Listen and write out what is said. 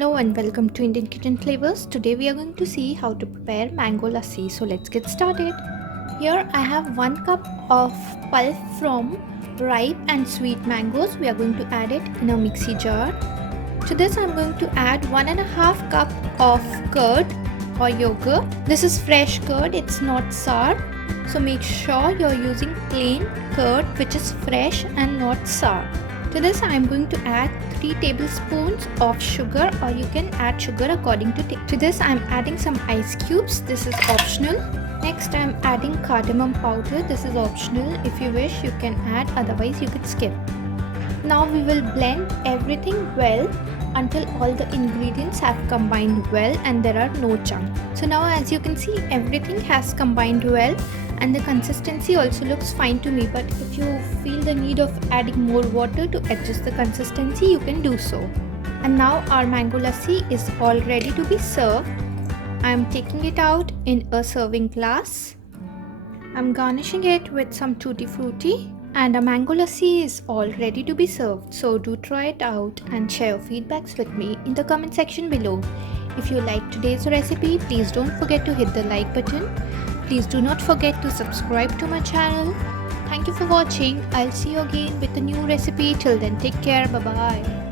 Hello and welcome to Indian Kitchen Flavors. Today we are going to see how to prepare mango lassi. So let's get started. Here I have 1 cup of pulp from ripe and sweet mangoes. We are going to add it in a mixie jar. To this I'm going to add 1.5 cup of curd or yogurt. This is fresh curd, it's not sour. So make sure you're using plain curd which is fresh and not sour. To this I am going to add 3 tablespoons of sugar, or you can add sugar according to taste. To this I am adding some ice cubes. This is optional. Next I am adding cardamom powder. This is optional. If you wish you can add, otherwise you could skip. Now we will blend everything well until all the ingredients have combined well and there are no chunks. So now as you can see, everything has combined well and the consistency also looks fine to me, but if you feel the need of adding more water to adjust the consistency, you can do so. And now our mango lassi is all ready to be served. I am taking it out in a serving glass. I am garnishing it with some tutti frutti. And our mango lassi is all ready to be served. So do try it out and share your feedbacks with me in the comment section below. If you like today's recipe, please don't forget to hit the like button. Please do not forget to subscribe to my channel. Thank you for watching. I'll see you again with a new recipe. Till then, take care. Bye bye.